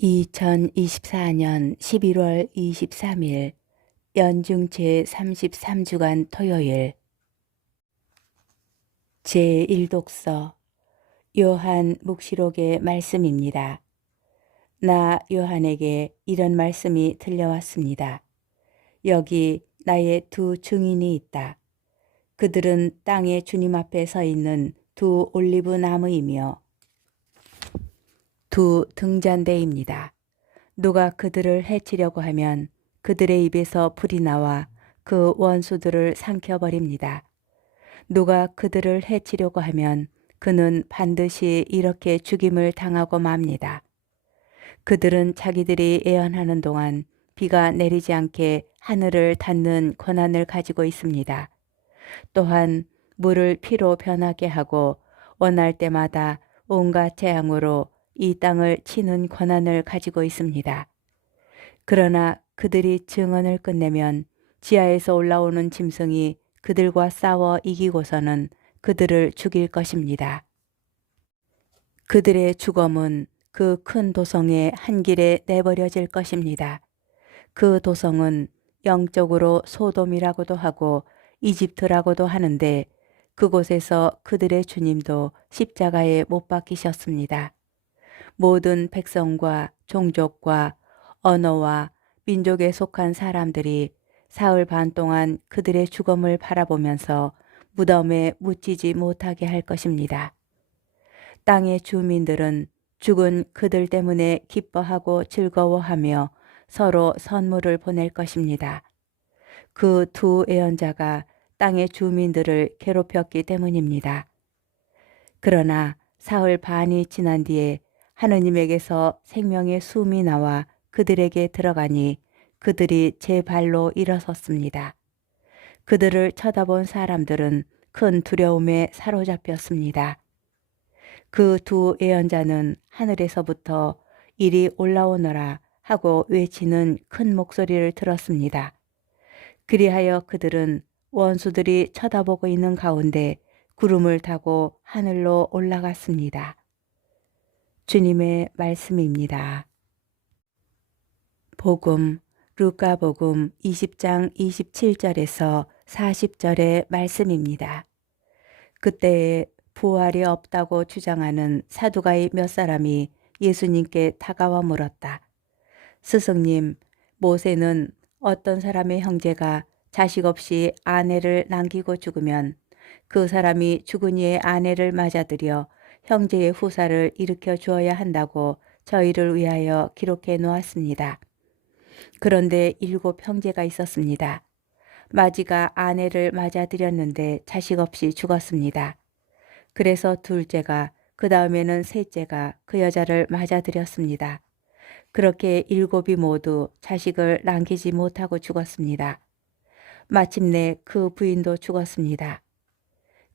2024년 11월 23일 연중 제33주간 토요일 제1독서 요한 묵시록의 말씀입니다. 나 요한에게 이런 말씀이 들려왔습니다. 여기 나의 두 증인이 있다. 그들은 땅의 주님 앞에 서 있는 두 올리브 나무이며 두 등잔대입니다. 누가 그들을 해치려고 하면 그들의 입에서 불이 나와 그 원수들을 삼켜버립니다. 누가 그들을 해치려고 하면 그는 반드시 이렇게 죽임을 당하고 맙니다. 그들은 자기들이 애언하는 동안 비가 내리지 않게 하늘을 닫는 권한을 가지고 있습니다. 또한 물을 피로 변하게 하고 원할 때마다 온갖 재앙으로 이 땅을 치는 권한을 가지고 있습니다. 그러나 그들이 증언을 끝내면 지하에서 올라오는 짐승이 그들과 싸워 이기고서는 그들을 죽일 것입니다. 그들의 죽음은 그 큰 도성의 한 길에 내버려질 것입니다. 그 도성은 영적으로 소돔이라고도 하고 이집트라고도 하는데 그곳에서 그들의 주님도 십자가에 못 박히셨습니다. 모든 백성과 종족과 언어와 민족에 속한 사람들이 사흘 반 동안 그들의 죽음을 바라보면서 무덤에 묻히지 못하게 할 것입니다. 땅의 주민들은 죽은 그들 때문에 기뻐하고 즐거워하며 서로 선물을 보낼 것입니다. 그 두 예언자가 땅의 주민들을 괴롭혔기 때문입니다. 그러나 사흘 반이 지난 뒤에 하느님에게서 생명의 숨이 나와 그들에게 들어가니 그들이 제 발로 일어섰습니다. 그들을 쳐다본 사람들은 큰 두려움에 사로잡혔습니다. 그 두 예언자는 하늘에서부터 이리 올라오너라 하고 외치는 큰 목소리를 들었습니다. 그리하여 그들은 원수들이 쳐다보고 있는 가운데 구름을 타고 하늘로 올라갔습니다. 주님의 말씀입니다. 복음, 루카복음 20장 27절에서 40절의 말씀입니다. 그때에 부활이 없다고 주장하는 사두가이 몇 사람이 예수님께 다가와 물었다. 스승님, 모세는 어떤 사람의 형제가 자식 없이 아내를 남기고 죽으면 그 사람이 죽은 이의 아내를 맞아들여 형제의 후사를 일으켜 주어야 한다고 저희를 위하여 기록해 놓았습니다. 그런데 7 형제가 있었습니다. 마지가 아내를 맞아들였는데 자식 없이 죽었습니다. 그래서 둘째가 그 다음에는 셋째가 그 여자를 맞아들였습니다. 그렇게 7이 모두 자식을 남기지 못하고 죽었습니다. 마침내 그 부인도 죽었습니다.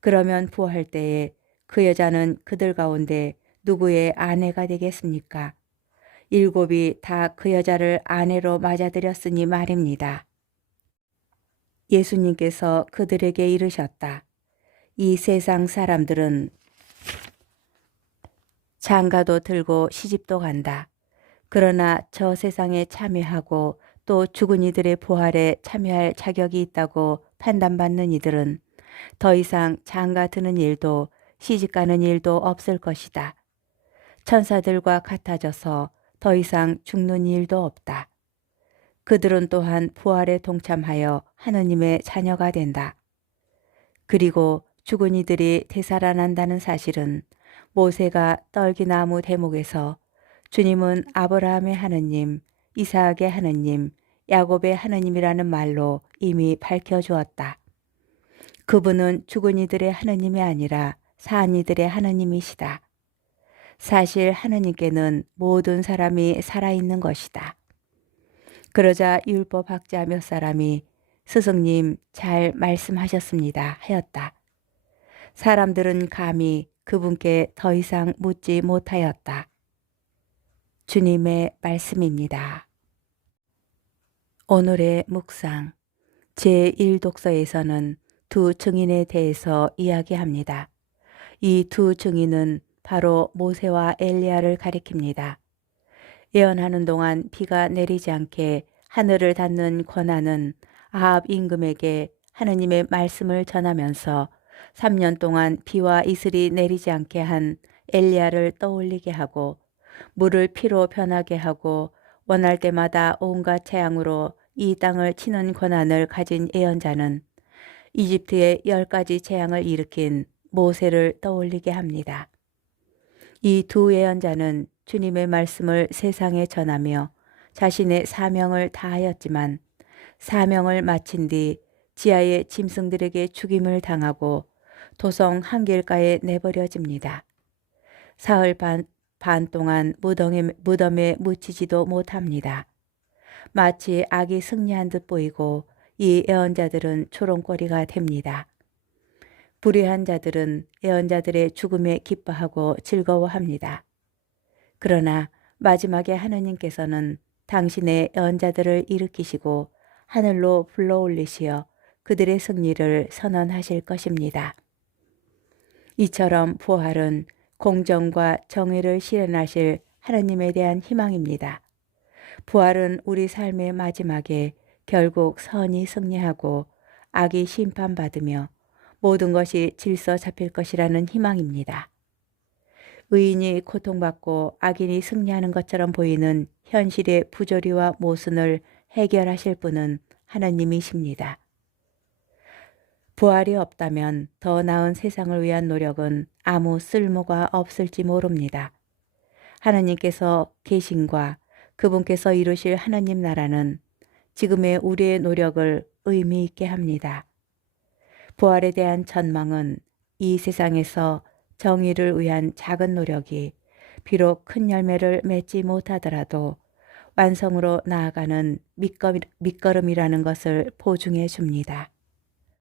그러면 부활 때에 그 여자는 그들 가운데 누구의 아내가 되겠습니까? 7이 다 그 여자를 아내로 맞아들였으니 말입니다. 예수님께서 그들에게 이르셨다. 이 세상 사람들은 장가도 들고 시집도 간다. 그러나 저 세상에 참여하고 또 죽은 이들의 부활에 참여할 자격이 있다고 판단받는 이들은 더 이상 장가 드는 일도 시집가는 일도 없을 것이다. 천사들과 같아져서 더 이상 죽는 일도 없다. 그들은 또한 부활에 동참하여 하느님의 자녀가 된다. 그리고 죽은 이들이 되살아난다는 사실은 모세가 떨기나무 대목에서 주님은 아브라함의 하느님, 이삭의 하느님, 야곱의 하느님이라는 말로 이미 밝혀주었다. 그분은 죽은 이들의 하느님이 아니라 산 이들의 하느님이시다. 사실 하느님께는 모든 사람이 살아있는 것이다. 그러자 율법학자 몇 사람이 스승님 잘 말씀하셨습니다 하였다. 사람들은 감히 그분께 더 이상 묻지 못하였다. 주님의 말씀입니다. 오늘의 묵상 제1독서에서는 두 증인에 대해서 이야기합니다. 이 두 증인은 바로 모세와 엘리야를 가리킵니다. 예언하는 동안 비가 내리지 않게 하늘을 닫는 권한은 아합 임금에게 하느님의 말씀을 전하면서 3년 동안 비와 이슬이 내리지 않게 한 엘리야를 떠올리게 하고 물을 피로 변하게 하고 원할 때마다 온갖 재앙으로 이 땅을 치는 권한을 가진 예언자는 이집트의 10가지 재앙을 일으킨 모세를 떠올리게 합니다. 이 두 예언자는 주님의 말씀을 세상에 전하며 자신의 사명을 다하였지만 사명을 마친 뒤 지하의 짐승들에게 죽임을 당하고 도성 한길가에 내버려집니다. 사흘 반 동안 무덤에 묻히지도 못합니다. 마치 악이 승리한 듯 보이고 이 예언자들은 조롱거리가 됩니다. 불의한 자들은 예언자들의 죽음에 기뻐하고 즐거워합니다. 그러나 마지막에 하느님께서는 당신의 예언자들을 일으키시고 하늘로 불러올리시어 그들의 승리를 선언하실 것입니다. 이처럼 부활은 공정과 정의를 실현하실 하느님에 대한 희망입니다. 부활은 우리 삶의 마지막에 결국 선이 승리하고 악이 심판받으며 모든 것이 질서 잡힐 것이라는 희망입니다. 의인이 고통받고 악인이 승리하는 것처럼 보이는 현실의 부조리와 모순을 해결하실 분은 하나님이십니다. 부활이 없다면 더 나은 세상을 위한 노력은 아무 쓸모가 없을지 모릅니다. 하나님께서 계신과 그분께서 이루실 하나님 나라는 지금의 우리의 노력을 의미 있게 합니다. 부활에 대한 전망은 이 세상에서 정의를 위한 작은 노력이 비록 큰 열매를 맺지 못하더라도 완성으로 나아가는 밑거름이라는 것을 보증해 줍니다.